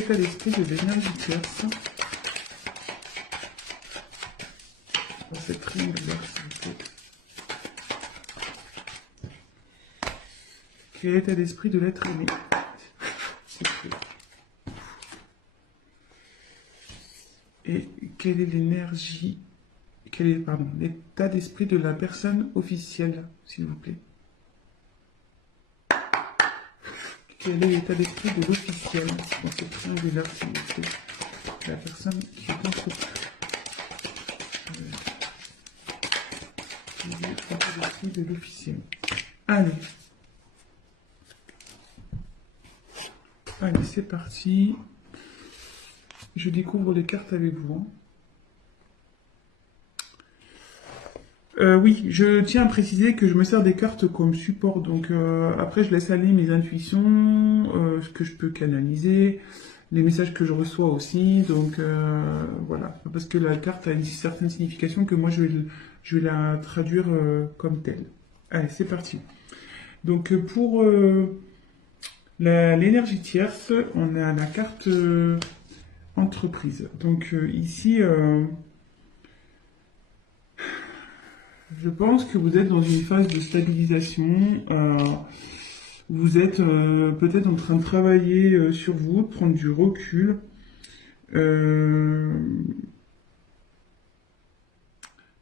L'état d'esprit de l'énergie tierce. Dans cette triangulaire, s'il vous plaît. Quel est l'état d'esprit de l'être aimé? Et quelle est l'énergie, pardon, l'état d'esprit de la personne officielle, s'il vous plaît? Quel est l'état d'esprit de l'officiel dans cette triangulaire, s'il vous plaît? La personne qui est contre. Quel est l'état d'esprit de l'officiel? Allez. Allez, c'est parti. Je découvre les cartes avec vous. Oui, je tiens à préciser que je me sers des cartes comme support. Donc après, je laisse aller mes intuitions, ce que je peux canaliser, les messages que je reçois aussi. Donc voilà, parce que la carte a une certaine signification que moi, je vais la traduire comme telle. Allez, c'est parti. Donc pour l'énergie tierce, on a la carte entreprise. Donc ici, je pense que vous êtes dans une phase de stabilisation. Vous êtes peut-être en train de travailler sur vous, de prendre du recul.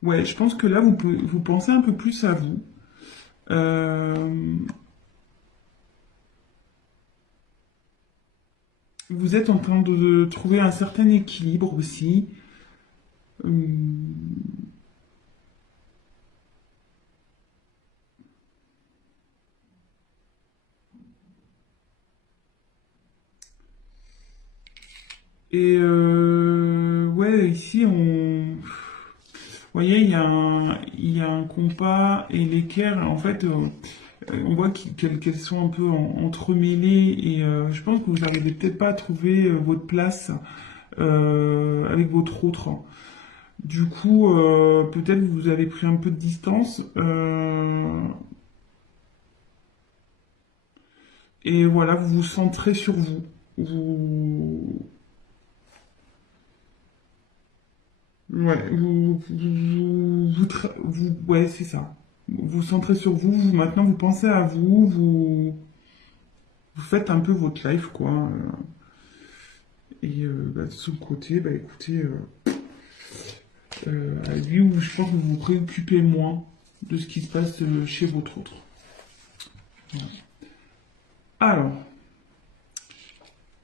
Ouais, je pense que là, vous pensez un peu plus à vous. Vous êtes en train de trouver un certain équilibre aussi. Et ouais, ici, vous voyez, il y a un compas et l'équerre, en fait, on voit qu'elles sont un peu entremêlées et je pense que vous n'arrivez peut-être pas à trouver votre place avec votre autre. Du coup, peut-être vous avez pris un peu de distance et voilà, vous vous centrez sur vous. Ouais, ouais, c'est ça. Vous vous centrez sur vous, maintenant vous pensez à vous, vous faites un peu votre life, quoi. Et bah, de ce côté, bah écoutez, lui, où je pense que vous vous préoccupez moins de ce qui se passe chez votre autre. Voilà. Alors,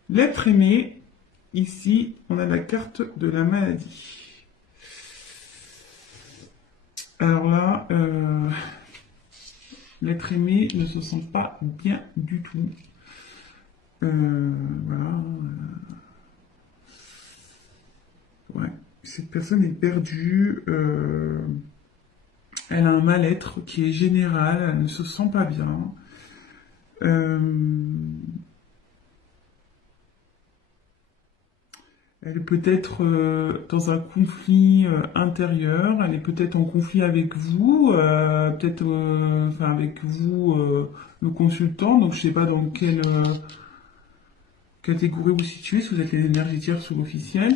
l'être aimé, ici, on a la carte de la maladie. Alors là, l'être aimé ne se sent pas bien du tout. Voilà. Ouais. Cette personne est perdue. Elle a un mal-être qui est général. Elle ne se sent pas bien. Elle est peut-être dans un conflit intérieur. Elle est peut-être en conflit avec vous. Peut-être enfin, avec vous, le consultant. Donc je ne sais pas dans quelle catégorie vous situez, si vous êtes les énergies tierces ou l'officiel.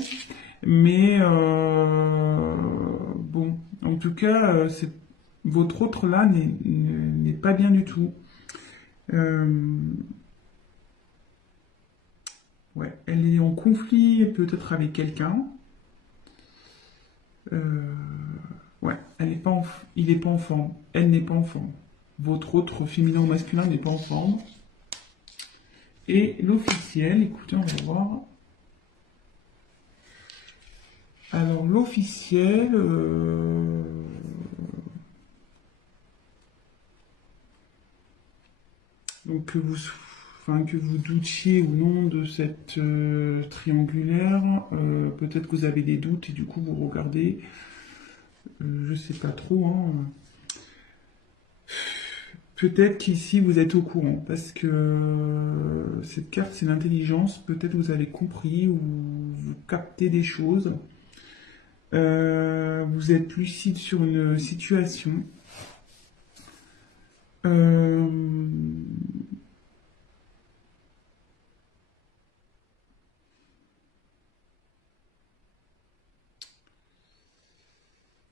Mais bon, en tout cas, votre autre là n'est pas bien du tout. Ouais, elle est en conflit peut-être avec quelqu'un. Ouais, il n'est pas en forme. Elle n'est pas en forme. Votre autre féminin ou masculin n'est pas en forme. Et l'officiel, écoutez, on va voir. Alors l'officiel, donc que vous doutiez ou non de cette triangulaire, peut-être que vous avez des doutes et du coup vous regardez, je sais pas trop, hein. Peut-être qu'ici vous êtes au courant parce que cette carte c'est l'intelligence, peut-être vous avez compris ou vous captez des choses. Vous êtes lucide sur une situation.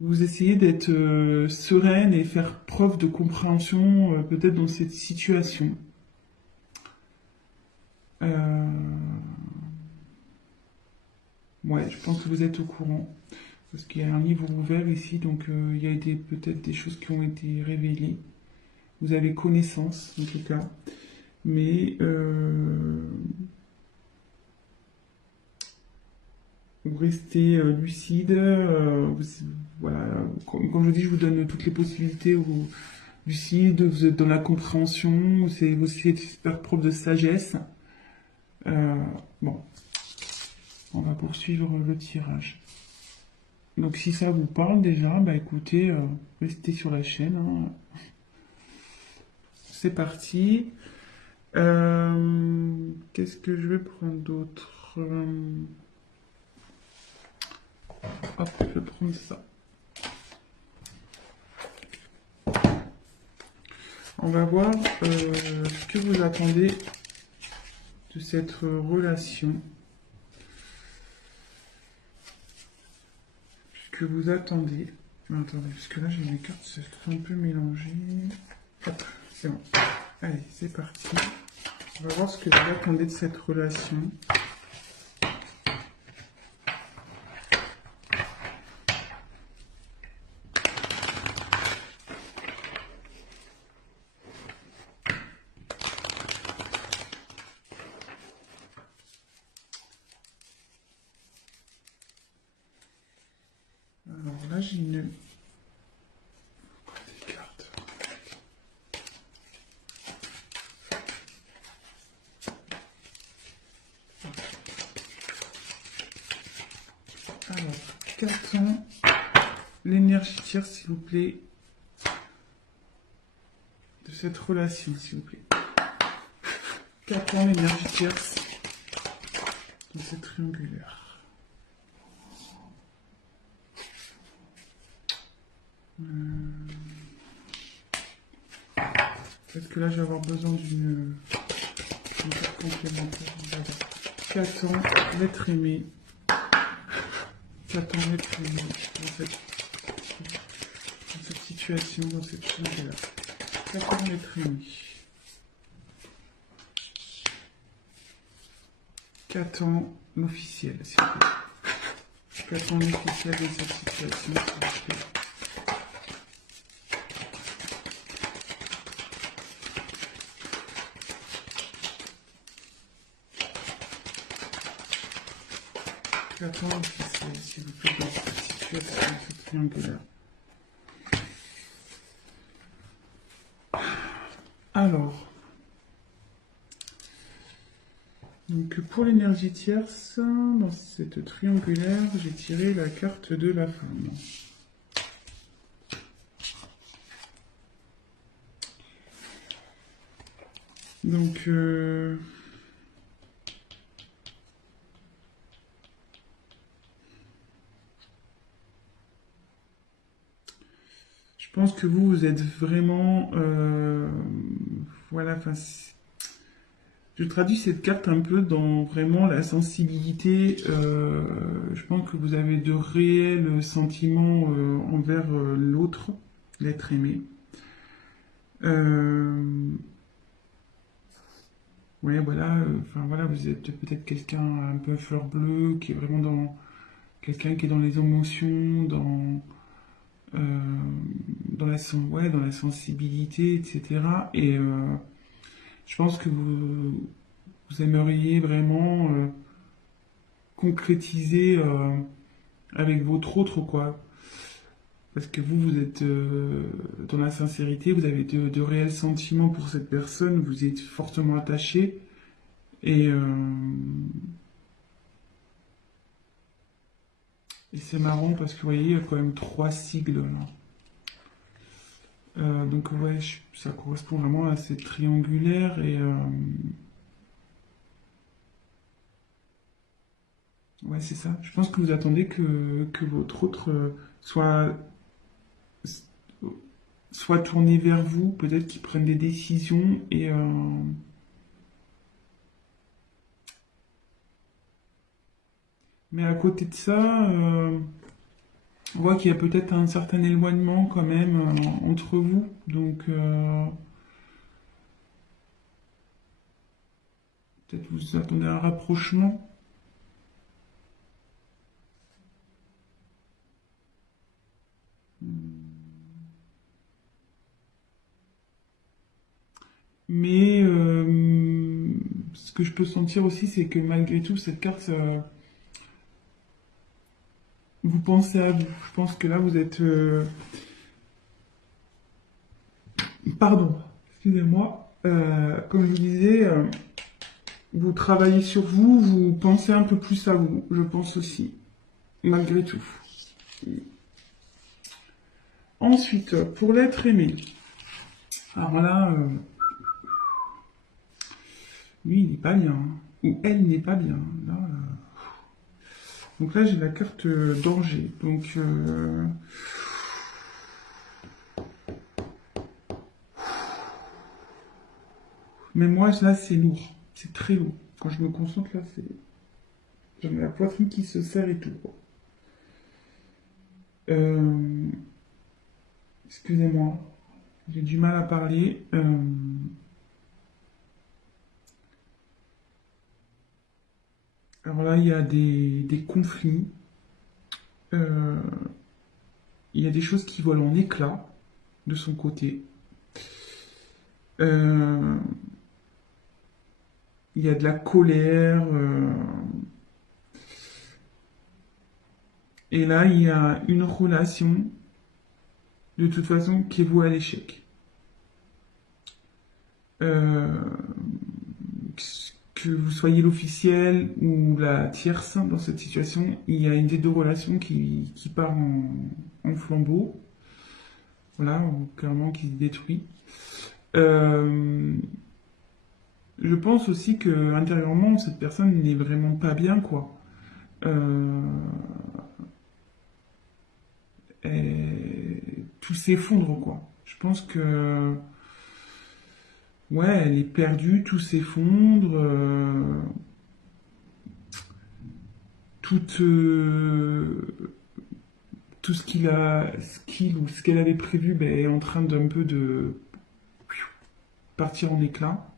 vous essayez d'être sereine et faire preuve de compréhension peut-être dans cette situation. Euh, ouais, je pense que vous êtes au courant. Parce qu'il y a un livre ouvert ici, donc il y a peut-être des choses qui ont été révélées. Vous avez connaissance, en tout cas. Mais vous restez lucide. Voilà. Comme je dis, je vous donne toutes les possibilités. Lucide, vous êtes dans la compréhension, vous essayez de faire preuve de sagesse. Euh, bon, on va poursuivre le tirage. Donc si ça vous parle déjà, bah écoutez, restez sur la chaîne, hein. C'est parti. Qu'est-ce que je vais prendre d'autre? Hop, je vais prendre ça. On va voir ce que vous attendez de cette relation. Ce que vous attendez. Attendez, parce que là j'ai mes cartes, c'est un peu mélangé. Hop, c'est bon. Allez, c'est parti. On va voir ce que vous attendez de cette relation. Alors là j'ai une... des cartes. Alors, qu'attend l'énergie tierce, s'il vous plaît, de cette relation, s'il vous plaît. Qu'attend l'énergie tierce dans cette triangulaire? Peut-être que là, je vais avoir besoin d'une carte complémentaire. Qu'attend l'être aimé? Qu'attend l'être aimé dans cette situation, dans cette triangulaire? Qu'attend l'être aimé? Qu'attend l'officiel, s'il vous plaît? Qu'attend l'officiel de cette situation, s'il vous plaît? Qu'attend l'officiel, s'il vous plaît, dans cette situation, cette triangulaire? Alors, donc pour l'énergie tierce, dans cette triangulaire, j'ai tiré la carte de la femme. Donc, je pense que vous êtes vraiment... voilà, enfin... Je traduis cette carte un peu dans vraiment la sensibilité. Je pense que vous avez de réels sentiments envers l'autre, l'être aimé. Ouais, voilà. Enfin voilà, vous êtes peut-être quelqu'un un peu fleur bleue, qui est vraiment dans quelqu'un qui est dans les émotions, euh, ouais, dans la sensibilité, etc. Et je pense que vous aimeriez vraiment concrétiser avec votre autre, quoi. Parce que vous êtes dans la sincérité, vous avez de réels sentiments pour cette personne, vous êtes fortement attaché. Et, euh, et c'est marrant parce que vous voyez, il y a quand même trois sigles là. Donc ouais, ça correspond vraiment à cette triangulaire et ouais, c'est ça. Je pense que vous attendez que votre autre soit tourné vers vous, peut-être qu'il prenne des décisions et mais à côté de ça, On voit qu'il y a peut-être un certain éloignement quand même entre vous. Donc, peut-être vous attendez un rapprochement. Mais ce que je peux sentir aussi, c'est que malgré tout, cette carte, vous pensez à vous. Je pense que là, vous êtes... pardon, excusez-moi. Comme je vous disais, vous travaillez sur vous, vous pensez un peu plus à vous, je pense aussi, malgré tout. Ensuite, pour l'être aimé. Alors là, lui, il n'est pas bien. Ou elle n'est pas bien. Là, donc là, j'ai la carte danger. Donc, mais moi, là, c'est lourd. C'est très lourd. Quand je me concentre, là, c'est... J'en ai la poitrine qui se serre et tout. Euh, Excusez-moi. J'ai du mal à parler. Alors là, il y a des conflits. Euh, il y a des choses qui volent en éclats de son côté. Euh, il y a de la colère. Et là, il y a une relation, de toute façon, qui est vouée à l'échec. Euh, que vous soyez l'officiel ou la tierce dans cette situation, il y a une des deux relations qui part en flambeau. Voilà, clairement qui se détruit. Euh, je pense aussi que intérieurement, cette personne n'est vraiment pas bien, quoi. Euh, tout s'effondre, quoi. Je pense que, ouais, elle est perdue, tout s'effondre, tout, tout ou ce qu'elle avait prévu, ben, est en train d'un peu de partir en éclats.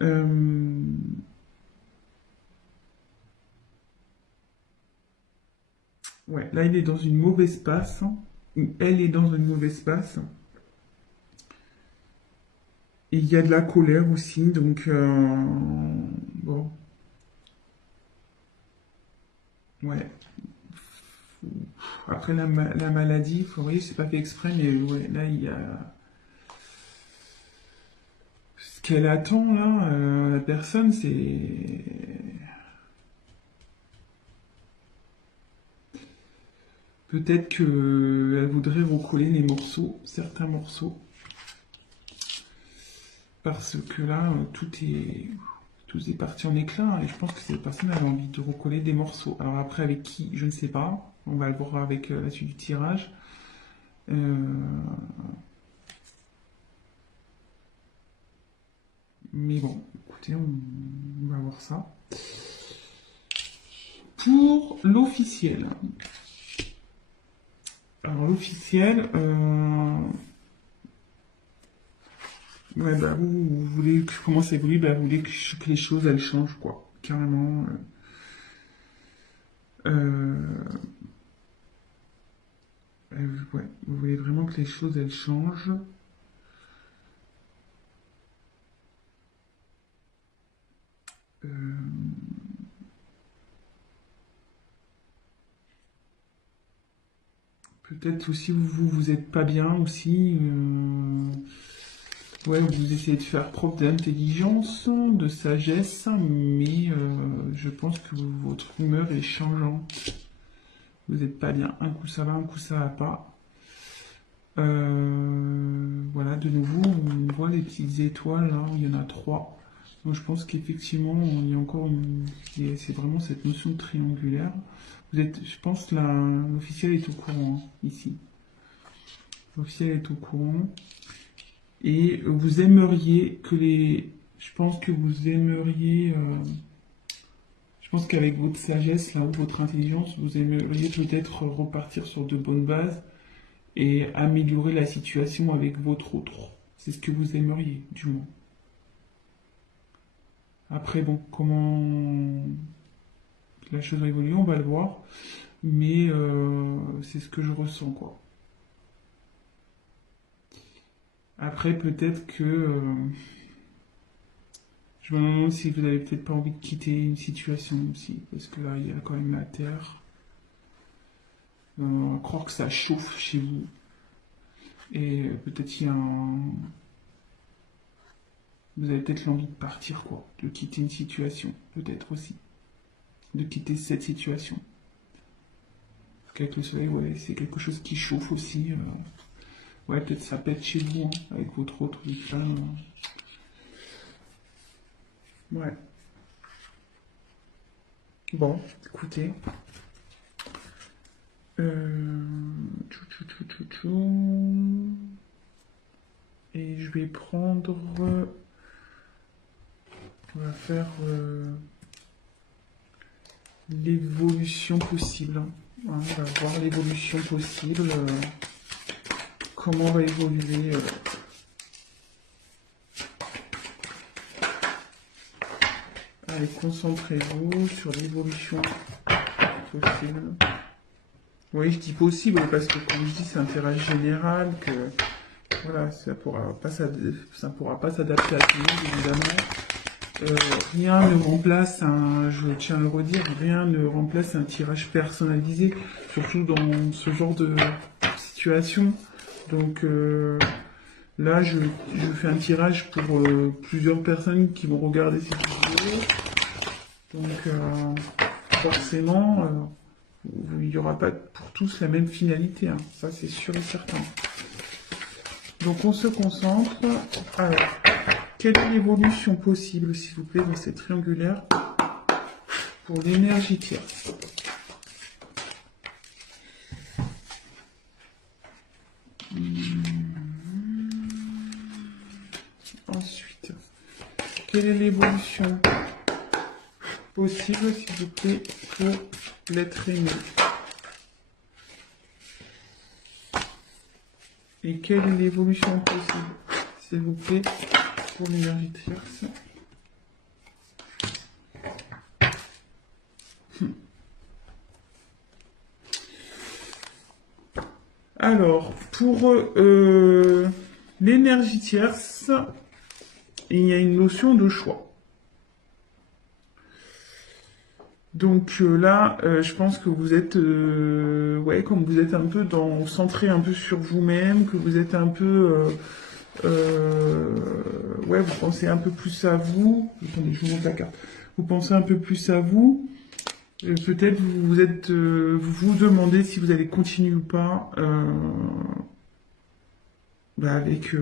Euh, ouais, là, il est dans une mauvaise passe, ou elle est dans une mauvaise passe. Et il y a de la colère aussi, donc bon, ouais. Après la maladie, vous voyez, c'est pas fait exprès, mais ouais, là il y a ce qu'elle attend là, la personne, c'est peut-être que elle voudrait recoller les morceaux, certains morceaux, parce que là tout est parti en éclat et je pense que cette personne avait envie de recoller des morceaux. Alors après avec qui, je ne sais pas. On va le voir avec la suite du tirage. Euh, mais bon, écoutez, on va voir ça. Pour l'officiel. Alors l'officiel, ouais, bah, vous voulez que je commence à évoluer, bah, vous voulez que les choses elles changent, quoi. Carrément. Ouais, vous voulez vraiment que les choses elles changent. Euh, Peut-être aussi vous êtes pas bien aussi. Ouais, vous essayez de faire preuve d'intelligence, de sagesse, mais je pense que votre humeur est changeante. Vous n'êtes pas bien. Un coup ça va, un coup ça va pas. Voilà, de nouveau, on voit les petites étoiles là, il y en a trois. Donc je pense qu'effectivement, il y a encore c'est vraiment cette notion de triangulaire. Je pense que l'officiel est au courant hein, ici. L'officiel est au courant. Et vous aimeriez que je pense que vous aimeriez, pense qu'avec votre sagesse, là, ou votre intelligence, vous aimeriez peut-être repartir sur de bonnes bases et améliorer la situation avec votre autre. C'est ce que vous aimeriez, du moins. Après, bon, comment la chose va évoluer, on va le voir. Mais c'est ce que je ressens, quoi. Après, peut-être que je me demande si vous avez peut-être pas envie de quitter une situation aussi, parce que là, il y a quand même la terre. On va croire que ça chauffe chez vous. Et peut-être il y a un... Vous avez peut-être l'envie de partir, quoi. De quitter une situation, peut-être aussi. De quitter cette situation. Parce qu'avec le soleil, ouais, c'est quelque chose qui chauffe aussi. Ouais, peut-être ça pète chez vous, hein, avec votre autre femme. Ouais. Bon, écoutez. Tchou. Et je vais prendre... On va faire l'évolution possible. Hein. On va voir l'évolution possible. Comment va évoluer. Allez, concentrez-vous sur l'évolution possible. Oui, je dis possible parce que comme je dis, c'est un tirage général que voilà, ça pourra pas s'adapter à tout le monde, évidemment. Rien ne remplace je tiens à le redire, rien ne remplace un tirage personnalisé, surtout dans ce genre de situation. Donc là, je fais un tirage pour plusieurs personnes qui vont regarder cette vidéo. Donc forcément, il n'y aura pas pour tous la même finalité, hein. Ça c'est sûr et certain. Donc on se concentre. Alors, quelle est l'évolution possible, s'il vous plaît, dans cette triangulaire pour l'énergie tierce? Ensuite, quelle est l'évolution possible, s'il vous plaît, pour l'être aimé? Et quelle est l'évolution possible, s'il vous plaît, pour l'énergie tierce? Alors, pour l'énergie tierce, il y a une notion de choix. Donc là, je pense que vous êtes, ouais, comme vous êtes un peu centré un peu sur vous-même, que vous êtes un peu, ouais, vous pensez un peu plus à vous. Attendez, je vous montre la carte. Vous pensez un peu plus à vous. Peut-être vous vous demandez si vous allez continuer ou pas avec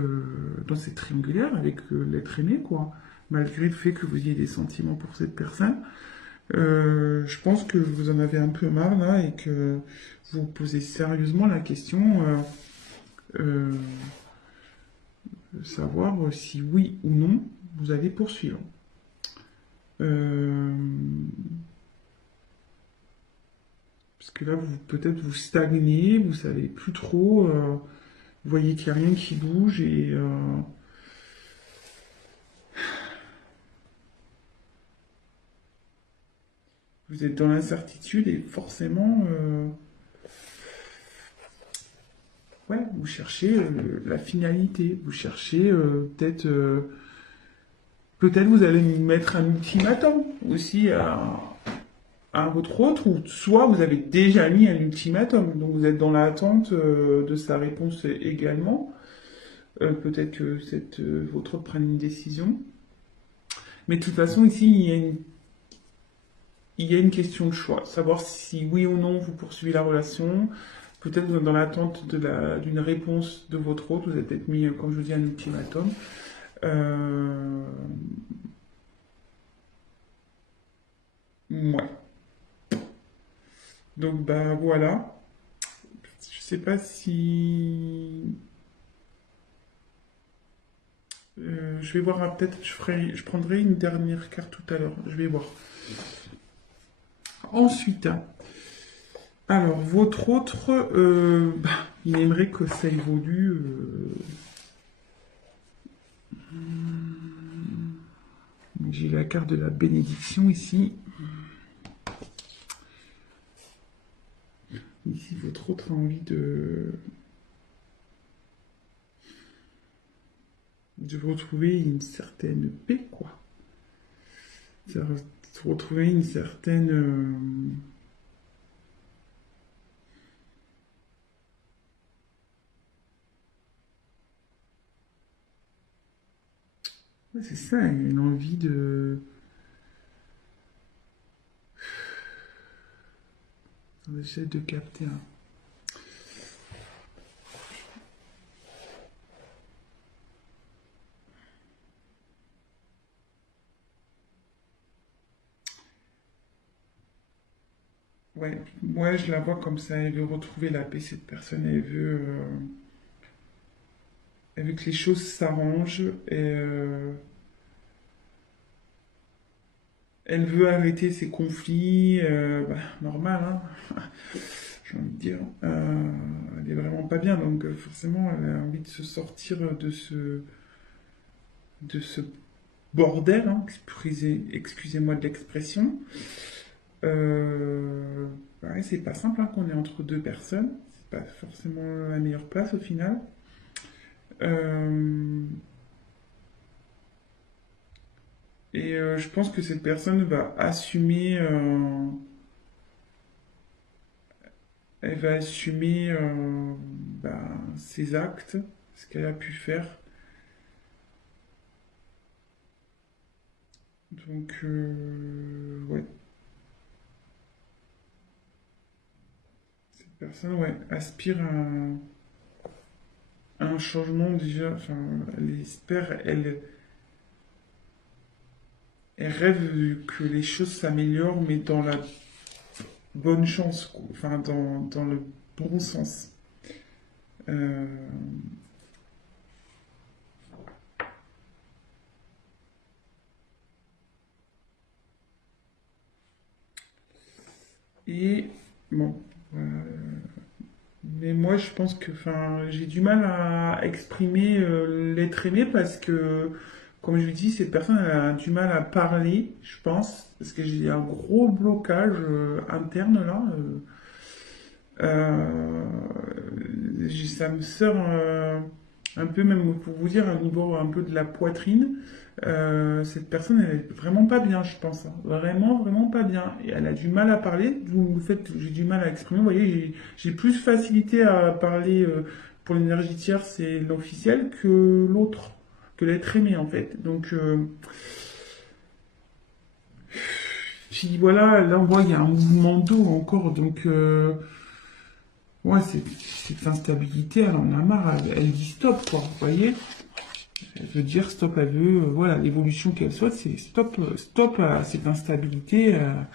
dans cette triangulaire, avec l'être aimé, quoi. Malgré le fait que vous ayez des sentiments pour cette personne. Je pense que vous en avez un peu marre là et que vous vous posez sérieusement la question de savoir si oui ou non vous allez poursuivre. Parce que là, peut-être vous stagnez, vous savez plus trop, vous voyez qu'il n'y a rien qui bouge et vous êtes dans l'incertitude et forcément, ouais, vous cherchez la finalité, vous cherchez peut-être vous allez mettre un ultimatum aussi à votre autre, ou soit vous avez déjà mis un ultimatum, donc vous êtes dans l'attente de sa réponse également. Peut-être que votre autre prenne une décision. Mais de toute façon, ici, il y a une question de choix. Savoir si oui ou non vous poursuivez la relation. Peut-être vous êtes dans l'attente d'une réponse de votre autre. Vous avez peut-être mis, comme je vous dis, un ultimatum. Ouais. Donc, bah voilà. Je sais pas si... je vais voir, peut-être je prendrai une dernière carte tout à l'heure. Je vais voir. ensuite, alors, votre autre, il aimerait que ça évolue. J'ai la carte de la bénédiction ici. Ici, votre autre a envie de retrouver une certaine paix, quoi. De retrouver une certaine... Ouais, c'est ça, une envie de... J'essaie de capter. Hein. Ouais, moi je la vois comme ça, elle veut retrouver la paix, cette personne, elle veut que les choses s'arrangent, et elle veut arrêter ses conflits, normal, hein, j'ai envie de dire. Elle est vraiment pas bien, donc forcément elle a envie de se sortir de ce bordel, hein, excusez-moi de l'expression. Ouais, c'est pas simple hein, qu'on est entre deux personnes, c'est pas forcément la meilleure place au final. Euh, je pense que cette personne va assumer, elle va assumer ses actes, ce qu'elle a pu faire. Donc, ouais, cette personne, ouais, aspire à un changement déjà. Enfin, elle espère, elle rêve que les choses s'améliorent, mais dans la bonne chance, quoi. Enfin, dans le bon sens. Euh, et bon, mais moi je pense que, enfin, j'ai du mal à exprimer l'être aimé parce que, comme je dis, cette personne elle a du mal à parler, je pense, parce que j'ai un gros blocage interne là. Euh, Ça me sort un peu, même pour vous dire, au niveau un peu de la poitrine. Cette personne, elle est vraiment pas bien, je pense. Hein. Vraiment, vraiment pas bien. Et elle a du mal à parler. Vous me faites, j'ai du mal à exprimer. Vous voyez, j'ai plus facilité à parler pour l'énergie tierce et l'officiel que l'autre, que l'être aimé, en fait. Donc, puis voilà, là, on voit, il y a un mouvement d'eau encore. Donc, ouais, cette instabilité, elle en a marre. Elle dit stop, quoi. Vous voyez? Elle veut dire stop, elle veut, voilà, l'évolution qu'elle souhaite, c'est stop, stop à cette instabilité, à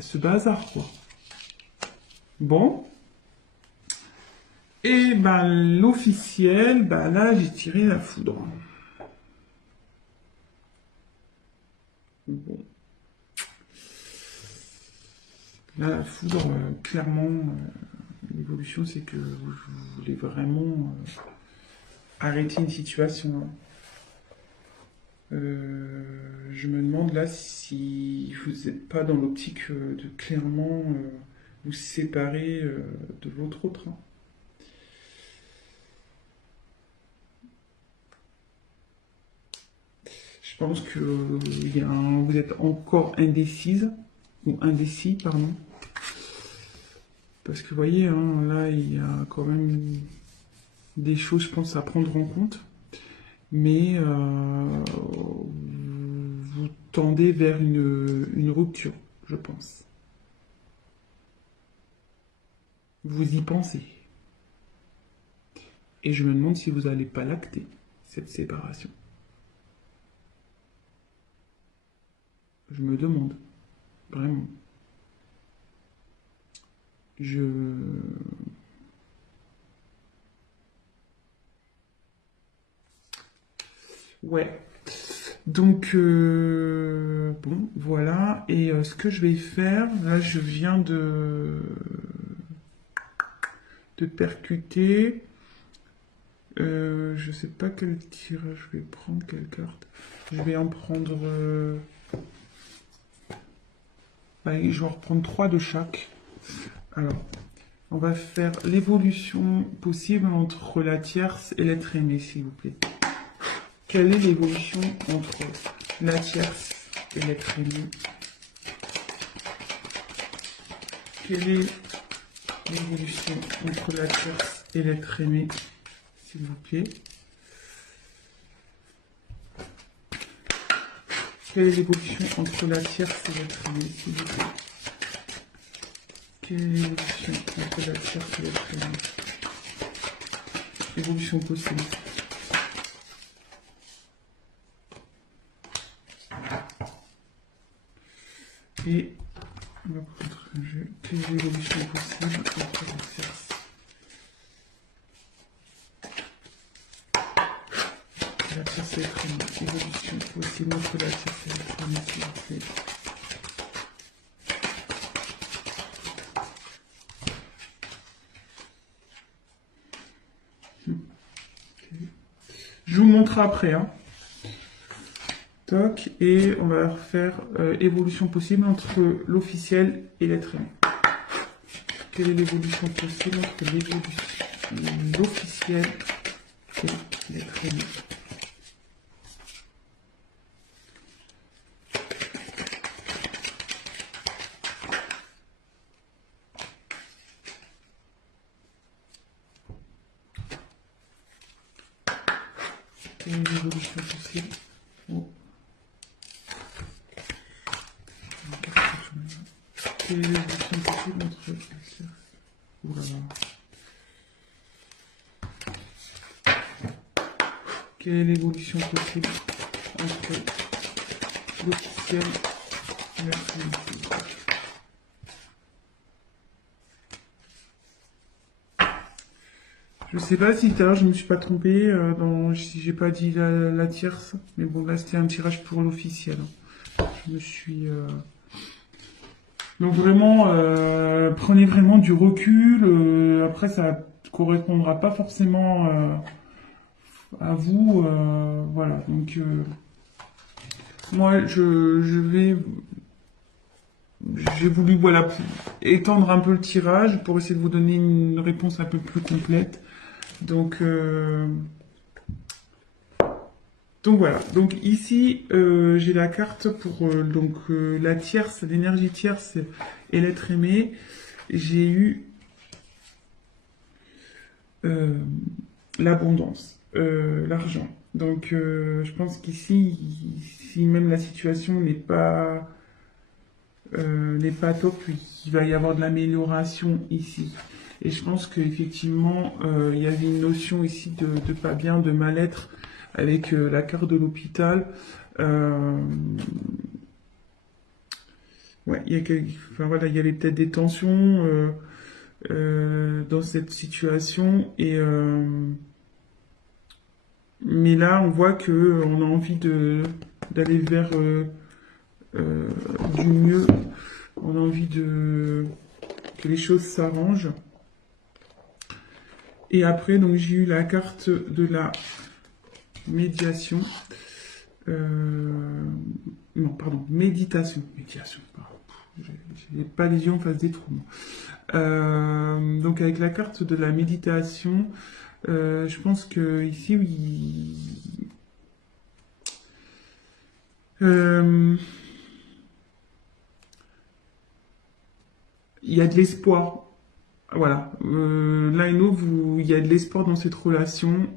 ce bazar, quoi. Bon. Et ben, l'officiel, ben là, j'ai tiré la foudre. Bon. Là, la foudre, clairement, l'évolution, c'est que vous voulez vraiment arrêter une situation. Hein. Je me demande là si vous n'êtes pas dans l'optique de clairement vous séparer de votre autre. Hein. Je pense que vous êtes encore indécise, ou indécis, pardon. Parce que vous voyez, hein, là, il y a quand même des choses, je pense, à prendre en compte. Mais vous tendez vers une rupture, je pense. Vous y pensez. Et je me demande si vous n'allez pas l'acter, cette séparation. Je me demande, vraiment. Je... Ouais. Donc, bon, voilà. Et ce que je vais faire, là, je viens de percuter. Je sais pas quel tirage je vais prendre, quelle carte. Je vais en prendre... allez, je vais en reprendre 3 de chaque. Alors, on va faire l'évolution possible entre la tierce et l'être aimé, s'il vous plaît. Quelle est l'évolution entre la tierce et l'être aimé? Quelle est l'évolution entre la tierce et l'être aimé, s'il vous plaît? Quelle est l'évolution entre la tierce et l'être aimé, s'il vous plaît? Quelle est l'évolution entre la tierce et l'être aimé? Évolution possible. Et on va prendre un jeu. Quelle est l'évolution possible entre la tierce? La tierce et l'être aimé. Évolution possible entre la tierce et l'être aimé, s'il vous plaît. Je vous montre après. Hein. Toc, et on va faire évolution possible entre l'officiel et l'être aimé. Quelle est l'évolution possible entre l'officiel et l'être aimé? Quelle est l'évolution possible? Oh. Quelle est l'évolution possible entre la tierce? Ouh là là. Quelle est l'évolution possible entre l'officiel et l'être aimé? Je sais pas si tout à l'heure je me suis pas trompée si j'ai pas dit la tierce, mais bon là c'était un tirage pour l'officiel. Je me suis donc vraiment prenez vraiment du recul. Après ça correspondra pas forcément à vous, voilà. Donc moi j'ai voulu voilà étendre un peu le tirage pour essayer de vous donner une réponse un peu plus complète. Donc voilà. Donc ici j'ai la carte pour la tierce, l'énergie tierce et l'être aimé. J'ai eu l'abondance, l'argent. Donc je pense qu'ici, si même la situation n'est pas top, il va y avoir de l'amélioration ici. Et je pense qu'effectivement, il y avait une notion ici de pas bien, de mal-être avec la carte de l'hôpital. Ouais, enfin, voilà, il y avait peut-être des tensions dans cette situation. Mais là, on voit que on a envie d'aller vers du mieux. On a envie que les choses s'arrangent. Et après, donc j'ai eu la carte de la médiation. Non, pardon, méditation. Médiation, pardon. J'ai pas les yeux en face des trous. Donc avec la carte de la méditation, je pense que ici, oui. Il y a de l'espoir. Voilà. L'un et l'autre, il y a de l'espoir dans cette relation.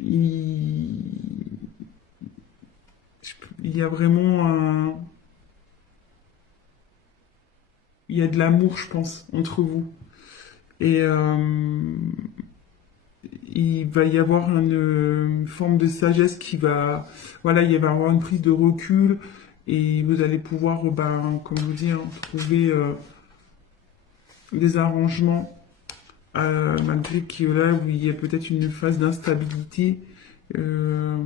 Il y a vraiment il y a de l'amour, je pense, entre vous. Et il va y avoir une forme de sagesse qui va, voilà, il va y avoir une prise de recul et vous allez pouvoir, comme vous dites, trouver des arrangements malgré qu'il y a là où il y a peut-être une phase d'instabilité Euh,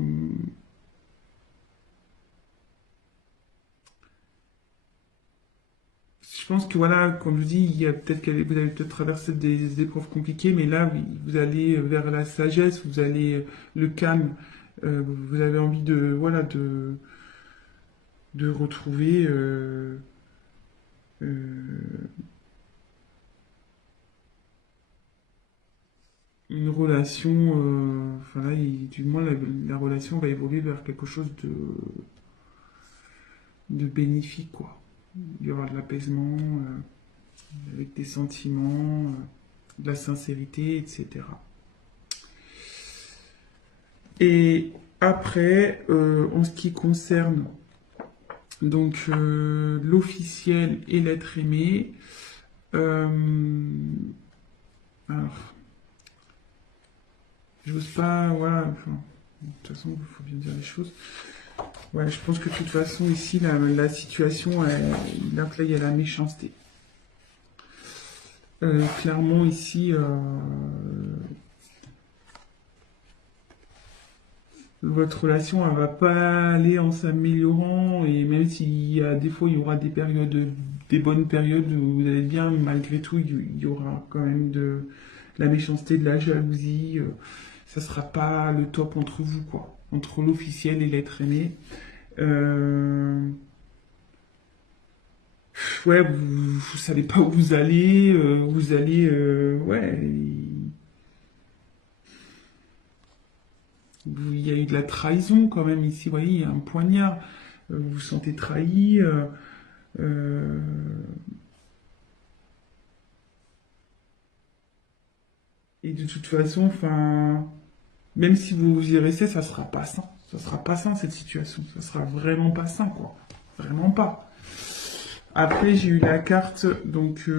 je pense que voilà, comme je dis, il y a peut-être vous avez peut-être traversé des épreuves compliquées, mais là, oui, vous allez vers la sagesse, vous allez le calme, vous avez envie de, voilà, de retrouver euh, une relation, enfin là, du moins la relation va évoluer vers quelque chose de bénéfique, quoi. Il y aura de l'apaisement, avec des sentiments, de la sincérité, etc. Et après, en ce qui concerne donc l'officiel et l'être aimé, euh, alors, j'ose pas, voilà, enfin, de toute façon, il faut bien dire les choses. Ouais, je pense que de toute façon, ici, la situation, là, il y a la méchanceté. Clairement, ici, votre relation, elle va pas aller en s'améliorant, et même s'il y a des fois, il y aura des périodes, des bonnes périodes où vous allez bien, malgré tout, il y aura quand même de la méchanceté, de la jalousie. Ça sera pas le top entre vous, quoi. Entre l'officiel et l'être aimé. Euh, ouais, vous savez pas où vous allez, ouais, il y a eu de la trahison quand même ici, vous voyez, il y a un poignard, vous vous sentez trahi, euh, et de toute façon, enfin, même si vous y restez, ça sera pas sain, ça sera pas sain cette situation, ça sera vraiment pas sain, quoi, vraiment pas. Après, j'ai eu la carte, donc,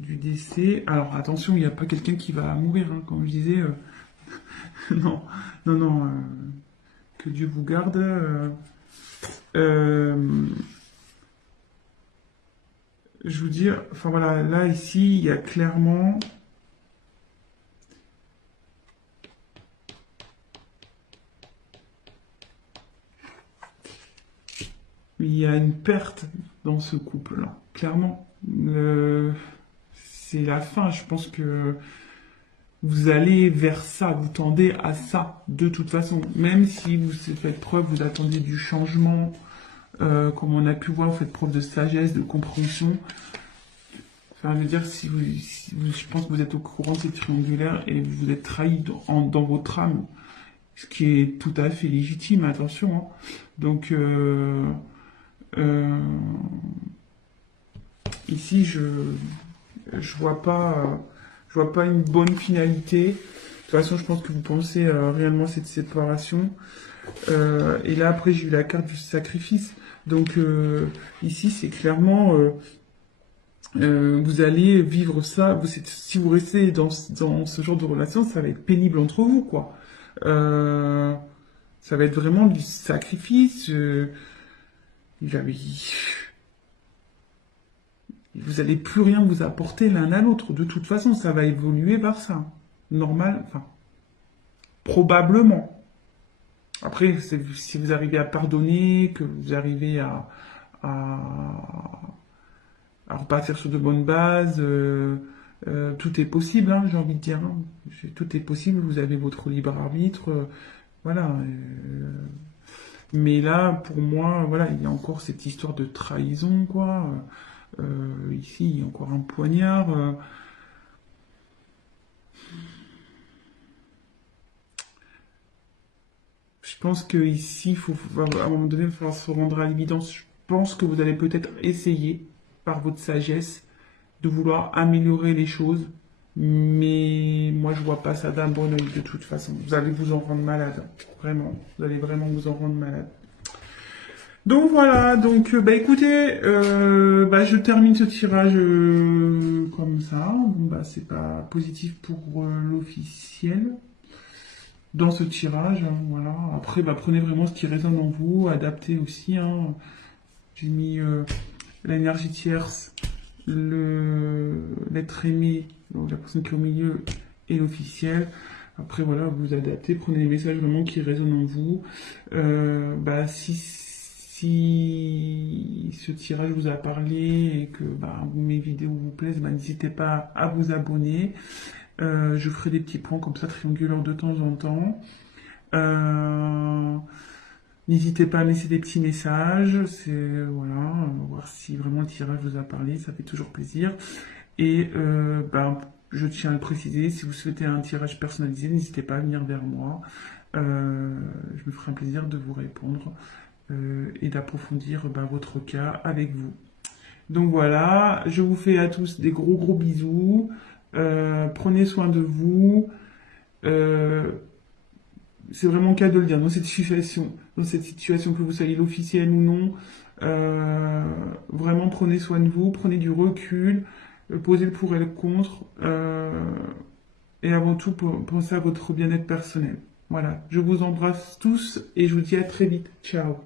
du décès. Alors attention, il n'y a pas quelqu'un qui va mourir, hein, comme je disais. Non, non, non. Que Dieu vous garde. Euh, je vous dire, enfin voilà, là ici, il y a clairement, il y a une perte dans ce couple-là. Clairement, c'est la fin. Je pense que vous allez vers ça, vous tendez à ça, de toute façon. Même si vous faites preuve, vous attendez du changement, comme on a pu voir, vous faites preuve de sagesse, de compréhension. Enfin, je veux dire, je pense que vous êtes au courant de ces triangulaires et vous êtes trahi dans votre âme, ce qui est tout à fait légitime, attention, hein. Donc, euh, ici, je vois pas une bonne finalité. De toute façon, je pense que vous pensez réellement à cette séparation. Et là, après, j'ai eu la carte du sacrifice. Donc, ici, c'est clairement, vous allez vivre ça. Si vous restez dans ce genre de relation, ça va être pénible entre vous, quoi. Euh, ça va être vraiment du sacrifice. Il va- il- vous allez plus rien vous apporter l'un à l'autre. De toute façon, ça va évoluer vers ça. Normal, enfin, probablement. Après, si vous arrivez à pardonner, que vous arrivez à, à repartir sur de bonnes bases, tout est possible, hein, j'ai envie de dire, hein. Tout est possible, vous avez votre libre arbitre, voilà. Mais là, pour moi, voilà, il y a encore cette histoire de trahison, quoi. Ici, il y a encore un poignard. Je pense que ici, à un moment donné, il va falloir se rendre à l'évidence. Je pense que vous allez peut-être essayer, par votre sagesse, de vouloir améliorer les choses. Mais moi, je vois pas ça d'un bon oeil de toute façon. Vous allez vous en rendre malade. Vraiment. Vous allez vraiment vous en rendre malade. Donc voilà, donc bah écoutez, bah je termine ce tirage comme ça. Bon bah c'est pas positif pour l'officiel dans ce tirage, hein, voilà. Après bah prenez vraiment ce qui résonne en vous, adaptez aussi, hein. J'ai mis l'énergie tierce, l'être aimé, donc la personne qui est au milieu, et l'officiel. Après, voilà, vous adaptez, prenez les messages vraiment qui résonnent en vous. Si ce tirage vous a parlé et que mes vidéos vous plaisent, n'hésitez pas à vous abonner. Je ferai des petits points comme ça, triangulaires de temps en temps. N'hésitez pas à laisser des petits messages, voir si vraiment le tirage vous a parlé, ça fait toujours plaisir. Et je tiens à le préciser, si vous souhaitez un tirage personnalisé, n'hésitez pas à venir vers moi. Je me ferai un plaisir de vous répondre et d'approfondir votre cas avec vous. Donc voilà, je vous fais à tous des gros bisous. Prenez soin de vous. C'est vraiment le cas de le dire dans cette situation, que vous soyez l'officiel ou non. Vraiment prenez soin de vous, prenez du recul, posez le pour et le contre, et avant tout pensez à votre bien-être personnel. Voilà, je vous embrasse tous et je vous dis à très vite. Ciao.